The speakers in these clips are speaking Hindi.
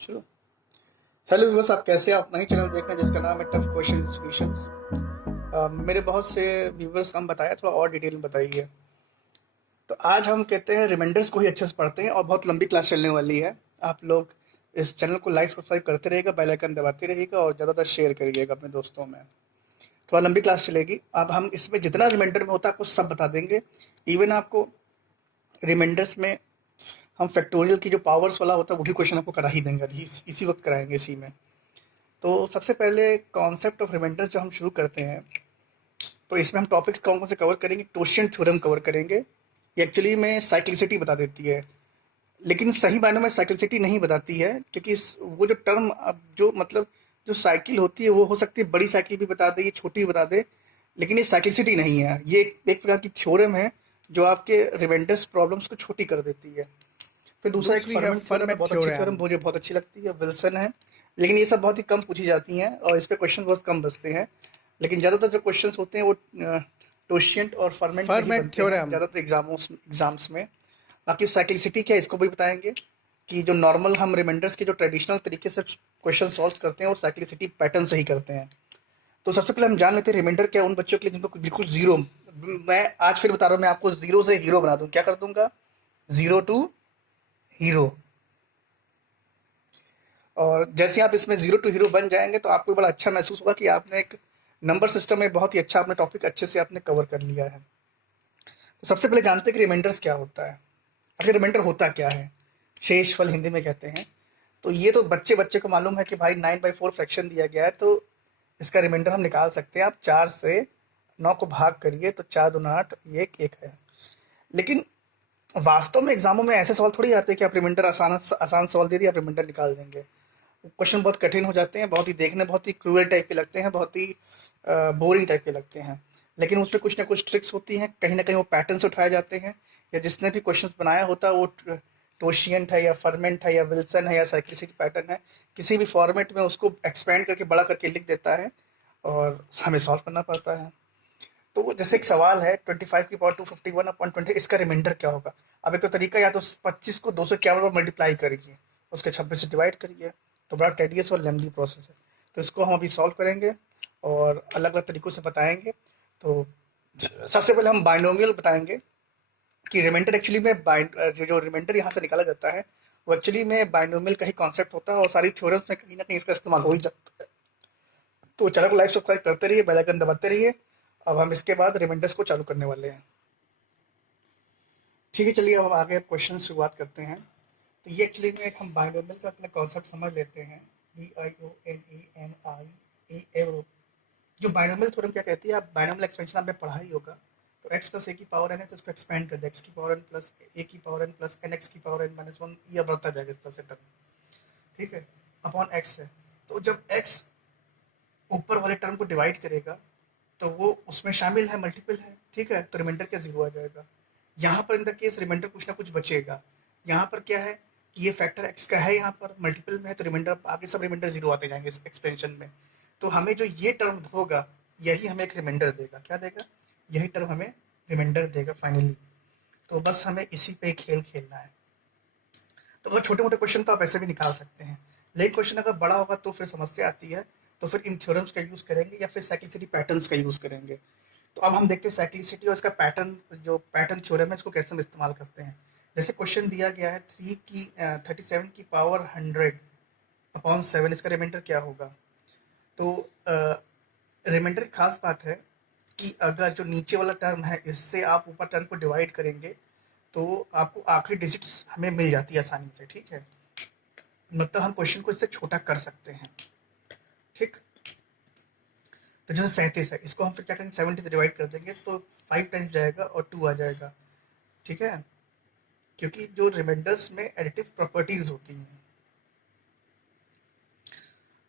चलो। हेलो व्यूअर्स, आप कैसे हैं? आप नई चैनल देख रहे हैं जिसका नाम है टफ क्वेश्चन सॉल्यूशंस। मेरे बहुत से व्यूअर्स हम बताया, थोड़ा और डिटेल में बताइए। तो आज हम कहते हैं रिमाइंडर्स को ही अच्छे से पढ़ते हैं और बहुत लंबी क्लास चलने वाली है। आप लोग इस चैनल को लाइक सब्सक्राइब करते रहिएगा, बेल आइकन दबाते रहिएगा और ज़्यादातर शेयर करिएगा अपने दोस्तों में। थोड़ा लंबी क्लास चलेगी। अब हम इसमें जितना रिमाइंडर में होता है आपको सब बता देंगे। इवन आपको रिमाइंडर्स में हम फैक्टोरियल की जो पावर्स वाला होता है वो भी क्वेश्चन आपको करा ही देंगे, अभी इसी वक्त कराएंगे इसी में। तो सबसे पहले कॉन्सेप्ट ऑफ रिमाइंडर्स जब हम शुरू करते हैं तो इसमें हम टॉपिक्स कौन कौन से कवर करेंगे? टोशियन थ्योरम कवर करेंगे। ये एक्चुअली में साइक्लिसिटी बता देती है, लेकिन सही मायनों में साइक्लिसिटी नहीं बताती है, क्योंकि वो जो टर्म अब जो मतलब जो साइकिल होती है वो हो सकती है बड़ी साइकिल भी बता दे, ये छोटी भी बता दे, लेकिन ये साइक्लिसिटी नहीं है। ये एक प्रकार की थ्योरम है जो आपके रिमाइंडर्स प्रॉब्लम्स को छोटी कर देती है। फिर दूसरा एक दूसरी है फर्मेंट थ्योरम है, फर्मेट बहुत अच्छी थ्योरम, थ्योरम। मुझे बहुत अच्छी लगती है, विल्सन है। लेकिन ये सब बहुत ही कम पूछी जाती हैं और इस पे क्वेश्चन बहुत कम बचते हैं। लेकिन ज़्यादातर जो क्वेश्चंस होते हैं वो टोशियंट और फर्मेंट पे ही फर्मेट बनते हैं थ्योरम। ज़्यादातर एग्जाम्स में। बाकी साइक्लिसिटी क्या है इसको भी बताएंगे, कि जो नॉर्मल हम रिमाइंडर्स के जो ट्रेडिशनल तरीके से क्वेश्चन सॉल्व करते हैं और साइक्लिसिटी पैटर्न से ही करते हैं। तो सबसे पहले हम जान लेते हैं रिमाइंडर क्या है उन बच्चों के लिए जिनको बिल्कुल जीरो। मैं आज फिर बता रहा हूँ, मैं आपको जीरो से हीरो बना दूँ। क्या कर दूंगा? Zero to hero. और जैसे आप इसमें जीरो टू हीरो बन जाएंगे तो आपको बड़ा अच्छा महसूस होगा कि आपने एक नंबर सिस्टम में बहुत ही अच्छा आपने टॉपिक अच्छे से आपने कवर कर लिया है। तो सबसे पहले जानते हैं कि रिमाइंडर्स क्या होता है। अगर रिमाइंडर होता क्या है, शेषफल हिंदी में कहते हैं। तो ये तो बच्चे बच्चे को मालूम है कि भाई 9/4 फ्रैक्शन दिया गया है तो इसका रिमाइंडर हम निकाल सकते हैं। आप 4 से 9 को भाग करिए तो 4 दूना 8, ये एक है। लेकिन वास्तव में एग्जामों में ऐसे सवाल थोड़ी आते हैं कि आप रिमाइंडर आसान आसान सवाल दे दिए आप रिमाइंडर निकाल देंगे। क्वेश्चन बहुत कठिन हो जाते हैं, बहुत ही देखने बहुत ही क्रूअल टाइप के लगते हैं, बहुत ही बोरिंग टाइप के लगते हैं। लेकिन उसमें कुछ ना कुछ ट्रिक्स होती हैं, कहीं ना कहीं वो पैटर्न्स उठाए जाते हैं, या जिसने भी क्वेश्चन बनाया होता है वो टोशियंट है या फर्मेंट है या विल्सन है या साइक्लिसिटी पैटर्न है, किसी भी फॉर्मेट में उसको एक्सपेंड करके बड़ा करके लिख देता है और हमें सॉल्व करना पड़ता है। तो वो जैसे एक सवाल है 25 की पावर 251/20, इसका रिमाइंडर क्या होगा? अब एक तो तरीका, या तो 25 को 251 बार मल्टीप्लाई करिए, उसके 26 से डिवाइड करिए। तो बड़ा टेडियस और लेंथी प्रोसेस है। तो इसको हम अभी सॉल्व करेंगे और अलग अलग तरीकों से बताएंगे। तो सबसे पहले हम बाइनोमियल बताएंगे कि रिमाइंडर एक्चुअली में जो रिमाइंडर यहाँ से निकाला जाता है वो एक्चुअली में बाइनोमियल का ही कॉन्सेप्ट होता है और सारी थ्योरम्स में कहीं ना कहीं इसका इस्तेमाल हो ही जाता है। तो चैनल को लाइक सब्सक्राइब करते रहिए, बेल आइकन दबाते रहिए। अब हम इसके बाद रिमाइंडर्स को चालू करने वाले हैं। ठीक है, चलिए अब हम आगे क्वेश्चन शुरुआत करते हैं। तो ये एक्चुअली में एक हम बाइनोमियल का अपना कॉन्सेप्ट समझ लेते हैं। BIONEMIEL। जो बाइनोमियल थ्योरम क्या कहती है, आप बाइनोमियल एक्सपेंशन आपने पढ़ा ही होगा। तो x प्लस ए की पावर n है तो इसको एक्सपेंड कर दे, x की पावर n प्लस ए की power n plus n x की पावर n माइनस वन, ये बढ़ता जाएगा इस तरह से टर्म। ठीक है, अपॉन x है। तो जब x ऊपर वाले टर्म को डिवाइड करेगा तो वो उसमें शामिल है, मल्टीपल है। ठीक है, तो रिमाइंडर क्या जीरो आ जाएगा। यहाँ पर इन द केस रिमाइंडर कुछ ना कुछ बचेगा। यहाँ पर क्या है कि ये फैक्टर एक्स का है, यहाँ पर मल्टीपल में है तो रिमाइंडर आगे सब रिमाइंडर जीरो आते जाएंगे इस एक्सपेंशन में। तो हमें जो ये टर्म होगा यही हमें एक रिमाइंडर देगा। क्या देगा? यही टर्म हमें रिमाइंडर देगा फाइनली। तो बस हमें इसी पे खेल खेलना है। तो अगर छोटे मोटे क्वेश्चन तो आप ऐसे भी निकाल सकते हैं, लेकिन क्वेश्चन अगर बड़ा होगा तो फिर समस्या आती है। तो फिर इन थ्योरम्स का यूज़ करेंगे या फिर साइक्लिसिटी पैटर्न्स का यूज़ करेंगे। तो अब हम देखते हैं साइक्लिसिटी और इसका पैटर्न, जो पैटर्न थ्योरम है इसको कैसे हम इस्तेमाल करते हैं। जैसे क्वेश्चन दिया गया है 37 की पावर 100/7, इसका रिमाइंडर क्या होगा? तो रिमाइंडर खास बात है कि अगर जो नीचे वाला टर्म है इससे आप ऊपर टर्म को डिवाइड करेंगे तो आपको आखिरी डिजिट्स हमें मिल जाती है आसानी से। ठीक है, मतलब हम क्वेश्चन को इससे छोटा कर सकते हैं। ठीक, तो जैसे 37 है, इसको हम फिर क्या करेंगे 70 से डिवाइड कर देंगे तो 5 टाइम्स जाएगा और 2 आ जाएगा। ठीक है, क्योंकि जो रिमाइंडर्स में एडिटिव प्रॉपर्टीज होती हैं।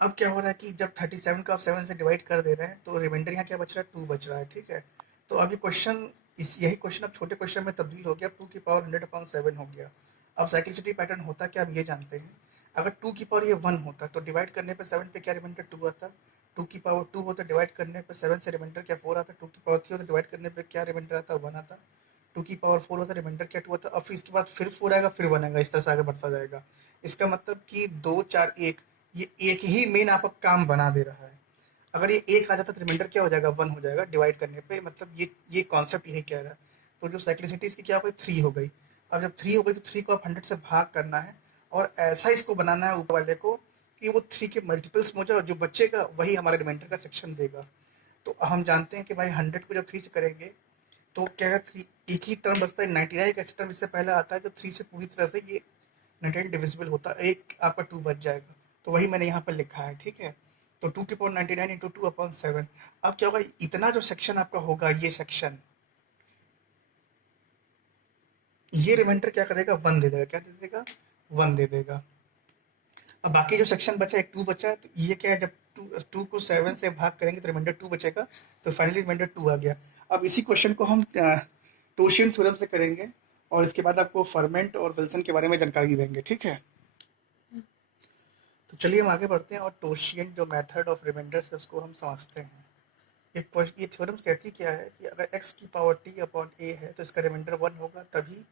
अब क्या हो रहा है कि जब 37 को आप 7 से डिवाइड कर दे रहे हैं तो रिमाइंडर यहाँ क्या बच रहा है? 2 बच रहा है। ठीक है, तो अब ये क्वेश्चन यही क्वेश्चन अब छोटे क्वेश्चन में तब्दील हो गया, 2 की पावर 100/7 हो गया। अब साइक्लिसिटी पैटर्न होता क्या, अब ये जानते हैं। अगर 2 की पावर ये 1 होता तो डिवाइड करने पर 7 पे क्या रिमाइंडर 2 आता। 2 की पावर 2 होता डिवाइड करने पर 7 से रिमाइंडर क्या 4 आता। 2 की पावर 3 होता डिवाइड करने पर क्या रिमाइंडर आता, 1 आता। 2 की पावर 4 होता रिमाइंडर क्या 2 आता। अब फिर इसके बाद फिर 4 आएगा फिर 1 आएगा, इस तरह से आगे बढ़ता जाएगा। इसका मतलब कि 2 4 1 ये एक ही मेन आपका काम बना दे रहा है। अगर ये 1 आ जाता तो रिमाइंडर क्या हो जाएगा, 1 हो जाएगा डिवाइड करने पे, मतलब ये कॉन्सेप्ट यही कह रहा है। तो जो साइक्लिसिटी इसकी क्या हो गई, 3 हो गई। अब जब 3 हो गई तो 3 को आप 100 से भाग करना है और ऐसा इसको बनाना है ऊपर वाले को कि वो 3 के मल्टीपल्स में हो जाए, और जो बचेगा वही हमारे रिमाइंडर का सेक्शन देगा। तो हम जानते हैं कि भाई 100 को जब 3 से करेंगे तो क्या है, 3 एक ही टर्म बचता है। 99 एक ऐसा टर्म इससे पहले आता है जो 3 से पूरी तरह से ये 99 डिविजिबल होता है, एक आपका 2 बच जाएगा। तो वही मैंने यहाँ पर लिखा है, ठीक है। तो 2 की पावर 99 इंटू 2/7। अब क्या होगा, इतना जो सेक्शन आपका होगा, ये सेक्शन, ये रिमाइंडर क्या करेगा, 1 दे देगा। क्या दे देगा, 1 दे देगा। अब बाकी जो सेक्शन बचा, एक 2 बचा है, तो ये क्या है, जब 2 को 7 से भाग करेंगे तो रिमाइंडर 2 बचेगा। तो फाइनली रिमाइंडर 2 आ गया। अब इसी क्वेश्चन को हम टोशियन थ्योरम से करेंगे और इसके बाद आपको फर्मेंट और विल्सन के बारे में जानकारी देंगे, ठीक है। तो चलिए हम आगे बढ़ते हैं और टोशियन जो मेथड ऑफ रिमाइंडर्स है उसको हम समझते हैं। ये थ्योरम कहती क्या है कि अगर x की पावर t अपॉन a है तो इसका रिमाइंडर 1 होगा तभी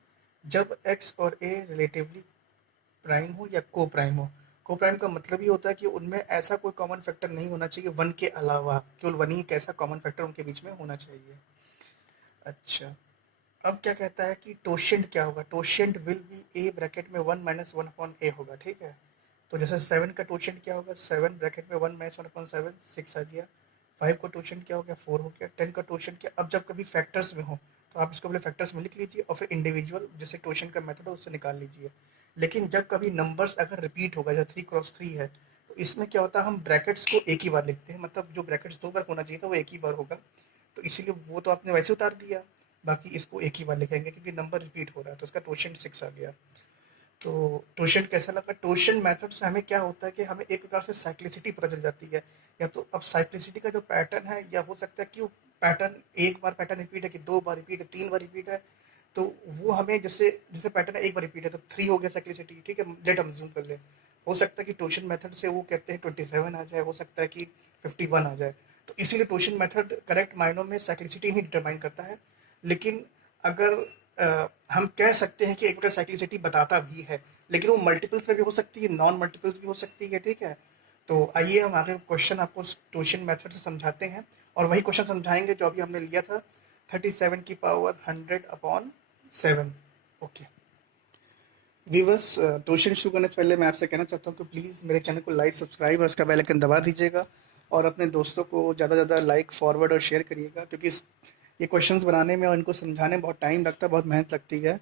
जब x और a रिलेटिवली प्राइम हो या को प्राइम हो। को प्राइम का मतलब ये होता है कि उनमें ऐसा कोई कॉमन फैक्टर नहीं होना चाहिए 1 के अलावा, केवल 1 ही एक ऐसा कॉमन फैक्टर उनके बीच में होना चाहिए। अच्छा, अब क्या कहता है कि टोशेंट क्या होगा, टोशेंट विल बी a ब्रैकेट में 1 माइनस 1 अपॉन a होगा, ठीक है। तो जैसे 7 का टोशेंट क्या होगा, 7 ब्रैकेट में 1 माइनस 1 अपॉन 7, 6 आ गया। 5 का टोशेंट क्या हो गया, 4 हो गया। 10 का टोशेंट क्या, अब जब कभी फैक्टर्स में हो तो आप इसको पहले फैक्टर्स में लिख लीजिए और फिर इंडिविजुअल जैसे टोशेंट का मेथड है उससे निकाल लीजिए। लेकिन जब कभी नंबर्स अगर रिपीट होगा, जैसे 3 क्रॉस 3 है, तो इसमें क्या होता है, हम ब्रैकेट्स को एक ही बार लिखते हैं, मतलब जो ब्रैकेट्स 2 बार होना चाहिए था वो एक ही बार होगा। तो इसीलिए वो तो आपने वैसे उतार दिया, बाकी इसको एक ही बार लिखेंगे क्योंकि नंबर रिपीट हो रहा है। तो उसका टोशेंट 6 आ गया। तो टोशेंट कैसा लगा, टोशेंट मेथड से हमें क्या होता है कि हमें एक प्रकार से साइक्लिसिटी पता चल जाती है। या तो अब साइक्लिसिटी का जो पैटर्न है, या हो सकता है कि वो पैटर्न एक बार पैटर्न रिपीट है कि 2 बार रिपीट है, 3 बार रिपीट है। तो वो हमें जैसे जैसे पैटर्न एक बार रिपीट है तो 3 हो गया साइक्लिसिटी, ठीक है, लेट हम जूम कर ले। हो सकता है कि टोशन मेथड से वो कहते हैं 27 आ जाए, हो सकता है कि 51 आ जाए। तो इसीलिए टोशन मेथड करेक्ट मायनों में साइक्लिसिटी ही डिटरमाइन करता है। लेकिन अगर हम कह सकते हैं कि एक साइक्लिसिटी बताता भी है, लेकिन वो मल्टीपल्स में भी हो सकती है, नॉन मल्टीपल्स भी हो सकती है, ठीक है। तो आइए हम आगे क्वेश्चन आपको टोशन मेथड से समझाते हैं और वही क्वेश्चन समझाएंगे जो अभी हमने लिया था, 37 की पावर 100/7। ओके वीवर्स, ट्यूशन शुरू करने से पहले मैं आपसे कहना चाहता हूँ कि प्लीज़ मेरे चैनल को लाइक, सब्सक्राइब और उसका बेल आइकन दबा दीजिएगा और अपने दोस्तों को ज़्यादा से ज़्यादा लाइक, फॉरवर्ड और शेयर करिएगा, क्योंकि ये क्वेश्चंस बनाने में और इनको समझाने में बहुत टाइम लगता है, बहुत मेहनत लगती है।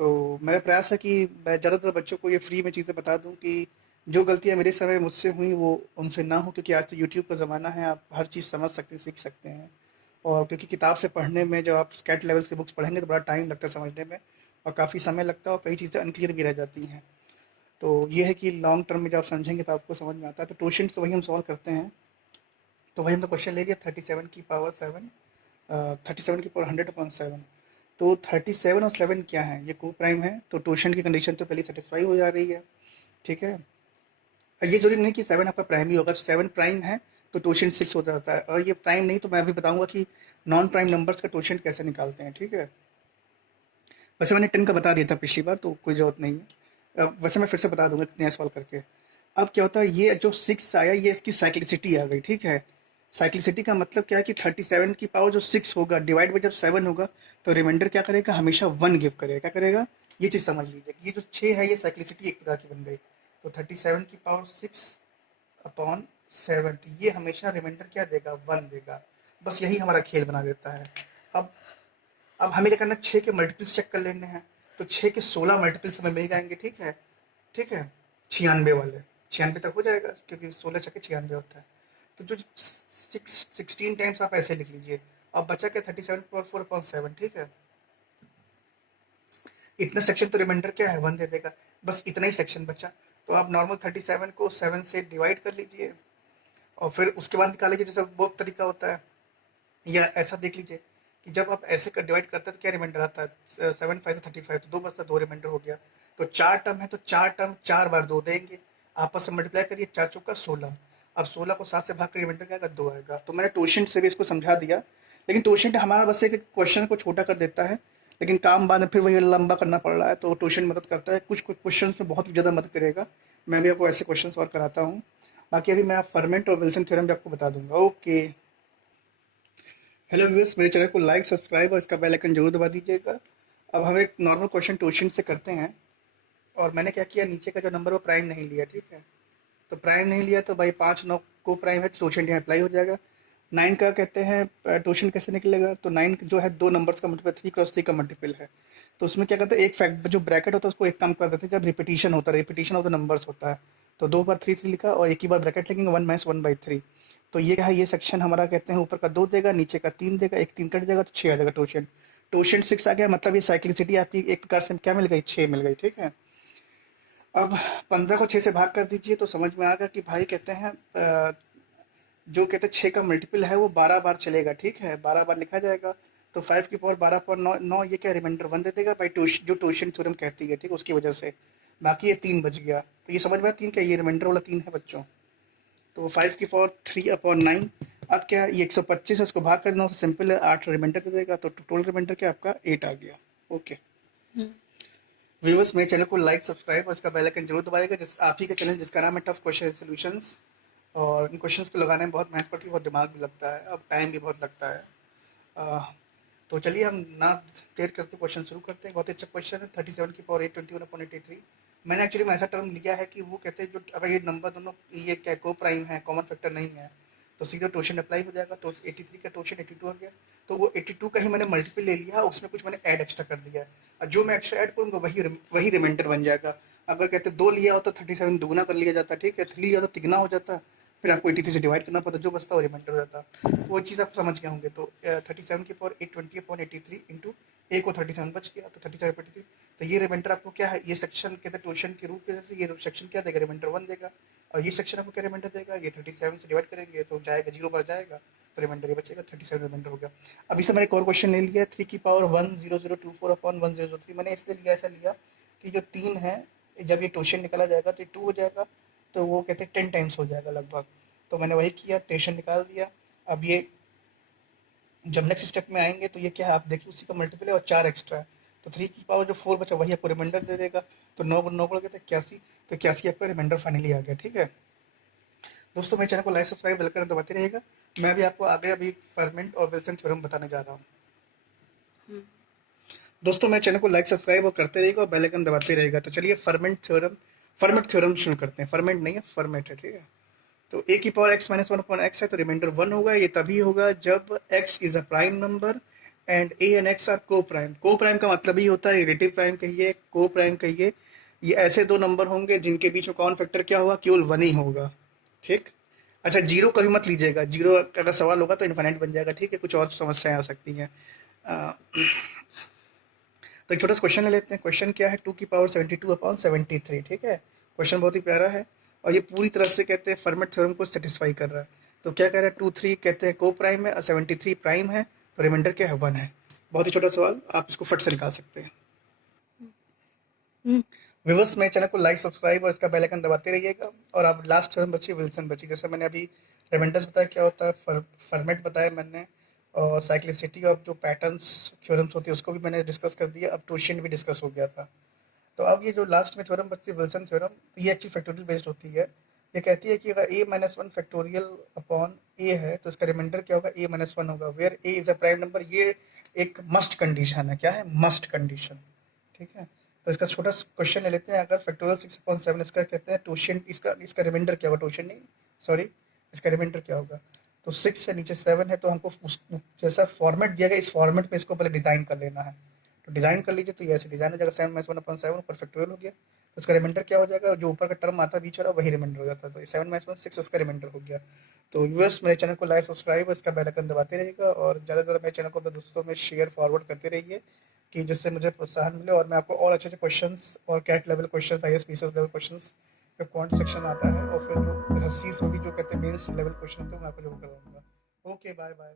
तो मेरा प्रयास है कि मैं ज़्यादातर बच्चों को ये फ्री में चीज़ें बता दूँ कि जो गलतियाँ मेरे समय मुझसे हुई वो उनसे ना हो, क्योंकि आज तो यूट्यूब का ज़माना है, आप हर चीज़ समझ सकते हैं, सीख सकते हैं। और क्योंकि किताब से पढ़ने में जब आप स्कैट लेवल्स की बुक्स पढ़ेंगे तो बड़ा टाइम लगता है समझने में और काफ़ी समय लगता है और कई चीज़ें अनक्लियर भी रह जाती हैं। तो ये है कि लॉन्ग टर्म में जब आप समझेंगे तो आपको समझ में आता है। तो क्वेश्चन से वही हम सॉल्व करते हैं। तो वही हमने क्वेश्चन ले लिया, 37 की पावर 7, 37 की पावर 100/7। तो 37 और 7 क्या है, ये को प्राइम है, तो टोशन की कंडीशन तो पहले सेटिस्फाई हो जा रही है, ठीक है। ये जरूरी नहीं कि 7 आपका प्राइम ही होगा, 7 प्राइम है तो टोशन 6 हो जाता है, और ये प्राइम नहीं तो मैं अभी बताऊंगा कि नॉन प्राइम नंबर्स का टोशन कैसे निकालते हैं, ठीक है। वैसे मैंने 10 का बता दिया था पिछली बार, तो कोई ज़रूरत नहीं है। वैसे मैं फिर से बता दूंगा नया सवाल करके। अब क्या होता है, ये जो 6 आया ये इसकी साइक्लिसिटी आ गई, ठीक है। साइक्लिसिटी का मतलब क्या है कि 37 की पावर जो 6 होगा डिवाइड बाई जब 7 होगा तो रिमाइंडर क्या करेगा, हमेशा 1 गिव करेगा। क्या करेगा, ये चीज़ समझ लीजिए। ये जो 6 है ये साइक्लिसिटी एक प्रकार की बन गई। तो 37 की पावर 6/7, तो ये हमेशा रिमाइंडर क्या देगा, 1 देगा। बस यही हमारा खेल बना देता है। अब अब हमें क्या करना है, 6 के मल्टीपल्स चेक कर लेने हैं। तो 6 के 16 मल्टीपल्स हमें मिल जाएंगे, ठीक है, ठीक है। 96 वाले, 96 तक हो जाएगा क्योंकि 16 छक्के 96 होता है। तो जो 16 टाइम्स आप ऐसे लिख लीजिए। अब बचा क्या, 37/4/7, ठीक है। इतना सेक्शन तो रिमाइंडर क्या है, 1 दे देगा। बस इतना ही सेक्शन बचा। तो आप नॉर्मल 37 को 7 से डिवाइड कर लीजिए और फिर उसके बाद निकाल लीजिए, जैसे बहुत तरीका होता है। या ऐसा देख लीजिए कि जब आप ऐसे कर डिवाइड करते हैं तो क्या रिमाइंडर आता है, 7 5 से 35, तो 2 बचता, 2 रिमाइंडर हो गया। तो 4 टर्म है तो 4 टर्म 4 बार 2 देंगे, आपस में मल्टीप्लाई करिए, 4 चौका 16। अब 16 को 7 से भाग कर रिमाइंडर क्या आएगा, 2 आएगा। तो मैंने टोशेंट से भी इसको समझा दिया, लेकिन टोशेंट हमारा बस एक क्वेश्चन को छोटा कर देता है, लेकिन काम बाद में फिर वही लंबा करना पड़ रहा है, तो ट्यूशन मदद करता है, कुछ कुछ क्वेश्चन में बहुत ज़्यादा मदद करेगा। मैं भी आपको ऐसे क्वेश्चन और कराता हूँ। बाकी अभी मैं फर्मेंट और विल्सन थ्योरम भी आपको बता दूंगा। ओके, हेलो व्यूअर्स, मेरे चैनल को लाइक, सब्सक्राइब और इसका बेल आइकन जरूर दबा दीजिएगा। अब हम एक नॉर्मल क्वेश्चन ट्यूशन से करते हैं। और मैंने क्या किया, नीचे का जो नंबर वो प्राइम नहीं लिया, ठीक है। तो प्राइम नहीं लिया तो भाई 5 9 को प्राइम है, तो ट्यूशन यहाँ अप्लाई हो जाएगा। 9 का कहते हैं ट्यूशन कैसे निकलेगा, तो 9 जो है दो नंबर्स का मल्टीपल 3 क्रॉस 3 का मल्टीपल है। तो उसमें क्या करते हैं, एक फैक्ट जो ब्रैकेट होता है उसको एक काम कर देते हैं, जब रिपीटिशन ऑफ द नंबर्स होता है। तो 2 बार 3 3 लिखा और एक ही बार ब्रैकेट लिखेंगे, 1 माइनस 1/3। तो ये है, ये सेक्शन हमारा कहते हैं ऊपर का 2 देगा, नीचे का 3 देगा, एक 3 कट जाएगा तो 6 आ जाएगा ट्यूशन। ट्यूशन 6 आ गया, मतलब ये साइक्लिसिटी आपकी एक प्रकार से क्या मिल गई, 6 मिल गई, ठीक है। अब 15 को 6 से भाग कर दीजिए तो समझ में आ गया कि भाई कहते हैं जो कहते हैं 6 का मल्टीपल है वो 12 बार चलेगा, ठीक है, 12 बार लिखा जाएगा। तो 5 की पावर 12 पावर 9 9, ये क्या रिमाइंडर 1 दे देगा भाई, जो ट्यूशन थ्योरम कहती है, ठीक, उसकी वजह से। बाकी ये 3 बच गया, तो ये समझ में आया 3 क्या, ये रिमाइंडर वाला 3 है बच्चों। तो 5 की पावर 3/9। अब क्या, ये 125 है, उसको भाग कर देना, सिंपल है, 8 रिमाइंडर दे देगा, तो टोटल रिमाइंडर क्या आपका 8 आ गया। ओके व्यूअर्स, मेरे चैनल को लाइक, सब्सक्राइब और इसका बेल आइकन जरूर दबाइएगा, जिस आप ही का चैनल जिसका नाम है टफ क्वेश्चन सॉल्यूशंस। और इन क्वेश्चंस को लगाने में बहुत मेहनत पड़ती है, बहुत दिमाग भी लगता है, अब टाइम भी बहुत लगता है। अ, तो चलिए हम ना देर करते क्वेश्चन शुरू करते हैं। बहुत ही अच्छा क्वेश्चन है, 37 की पावर 8 21/83। मैंने एक्चुअली में ऐसा टर्म लिया है कि वो कहते हैं जो अगर ये नंबर दोनों ये क्या को प्राइम है, कॉमन फैक्टर नहीं है, तो सीधा ट्यूशन अप्लाई हो जाएगा। तो 83 का ट्यूशन 82 हो गया, तो वो 82 का ही मैंने मल्टीपल ले लिया, उसमें कुछ मैंने ऐड एक्स्ट्रा कर दिया है, और जो मैं एक्स्ट्रा ऐड करूँगा वही रिमाइंडर बन जाएगा। अगर कहते 2 लिया हो तो 37 दुगुना कर लिया जाता, ठीक है, 3 लिया तो तिगुना हो जाता, फिर आपको 83 से डिवाइड करना पड़ता, जो बचता वो रिमाइंडर हो जाता। तो वो चीज़ आप समझ गए होंगे। तो 37 की पावर 820/83 इंटू ए को 37 बच गया, तो 37/83। तो ये रिमाइंडर आपको क्या है, ये सेक्शन कहते हैं ट्यूशन के रूप की वजह से ये सेक्शन क्या देगा, रिमाइंडर 1 देगा। और ये सेक्शन आपको क्या रिमाइंडर देगा, ये 37 से डिवाइड करेंगे तो जाएगा 0 पर जाएगा, तो रिमाइंडर ये बचेगा, 37 रिमाइंडर हो गया। अब इससे मैंने एक और क्वेश्चन ले लिया, 3 की पावर 10024/1003। मैंने इसलिए लिया, ऐसा लिया कि जो 3 है, जब ये ट्यूशन निकाला जाएगा तो ये 2 हो जाएगा, तो वो कहते हैं 10 टाइम्स हो जाएगा लगभग। तो मैंने वही किया, ट्यूशन निकाल दिया। अब ये जब नेक्स्ट स्टेप में आएंगे तो ये क्या है, आप देखिए उसी का मल्टीपल है और 4 एक्स्ट्रा है, तो 3 की पावर जो 4 बचा वही आपको रिमाइंडर दे देगा। तो 9 को गए थे 81, तो 81 आपका रिमाइंडर फाइनली आ गया, ठीक है। दोस्तों मेरे चैनल को लाइक, सब्सक्राइब, बेल आइकन दबाते रहिएगा। मैं भी आपको आगे अभी फर्मेंट और विल्सन थ्योरम बताने जा रहा हूँ। दोस्तों मेरे चैनल को लाइक, सब्सक्राइब और करते रहिएगा और बेल आइकन दबाते रहिएगा। तो चलिए फर्मेट थ्योरम शुरू करते हैं। फर्मेंट नहीं है, फर्मेट है, ठीक है। तो ए की पावर x माइनस 1/x है, तो रिमाइंडर 1 होगा। ये तभी होगा जब x is a prime number and a and x are coprime. Coprime का मतलब ही होता है रिलेटिव प्राइम कहिए, को प्राइम कहिए, ये ऐसे दो नंबर होंगे जिनके बीच में कॉमन फैक्टर क्या होगा, केवल 1 ही होगा, ठीक। अच्छा, जीरो कभी मत लीजिएगा, जीरो अगर सवाल होगा तो इनफाइनाइट बन जाएगा, ठीक है, कुछ और समस्याएं आ सकती हैं। तो एक छोटा सा क्वेश्चन ले लेते हैं। क्वेश्चन क्या है, 2 की पावर 72/73, ठीक है। क्वेश्चन बहुत ही प्यारा है और ये पूरी तरह से कहते हैं फर्मेट थ्योरम को सेटिस्फाई कर रहा है। तो क्या कह रहा है, 2 3 कहते हैं को प्राइम है और 73 प्राइम है, तो रिमाइंडर क्या है, 1 है। बहुत ही छोटा सवाल, आप इसको फट से निकाल सकते हैं। व्यूअर्स मेरे चैनल को लाइक, सब्सक्राइब और इसका बेल आइकन दबाते रहिएगा। और अब लास्ट थ्योरम बची विल्सन बची, जैसे मैंने अभी रिमाइंडर्स बताया क्या होता है, फर्मेट बताया मैंने, और साइक्लिसिटी ऑफ जो पैटर्न्स थ्योरम्स होती है उसको भी मैंने डिस्कस कर दिया। अब ट्यूशन भी डिस्कस हो गया था। तो अब ये जो लास्ट में थ्योरम बचती है विल्सन थ्योरम, ये एक्चुअली फैक्टोरियल बेस्ड होती है। ये कहती है कि अगर a-1 फैक्टोरियल अपॉन a है तो इसका रिमाइंडर क्या होगा, a-1 होगा, where a is a prime number. ये एक मस्ट कंडीशन है, क्या है, मस्ट कंडीशन, ठीक है। तो इसका छोटा क्वेश्चन ले लेते हैं। अगर फैक्टोरियल 6/7 इसका कहते हैं ट्यूशन, इसका रिमाइंडर क्या होगा, ट्यूशन नहीं सॉरी, इसका रिमाइंडर क्या होगा। तो 6 से नीचे 7 है, तो हमको उस जैसा फॉर्मेट दिया गया इस फॉर्मेट में इसको पहले डिजाइन कर लेना है। तो डिजाइन कर लीजिए, तो ये ऐसे डिजाइन हो जाएगा, 7-1/7 ऊपर फैक्टोरियल हो गया, तो इसका रिमाइंडर क्या हो जाएगा, जो ऊपर का टर्म आता है बीच वाला वही रिमाइंडर हो जाता है, तो 7-1 6 इसका रिमाइंडर हो गया। तो व्यूअर्स मेरे चैनल को लाइक, सब्सक्राइब और इसका बेल आइकन दबाते रहिएगा और ज़्यादा से ज़्यादा मेरे चैनल को अपने दोस्तों में शेयर फॉरवर्ड करते रहिए, कि जिससे मुझे प्रोत्साहन मिले और मैं आपको और अच्छे अच्छे क्वेश्चंस और CAT level questions, IAS PCS लेवल क्वेश्चंस जो क्वांट सेक्शन आता है और फिर जो SSCs में भी जो कहते हैं मेंस लेवल क्वेश्चन, तो मैं आपको जरूर करवाऊंगा। Okay, bye bye.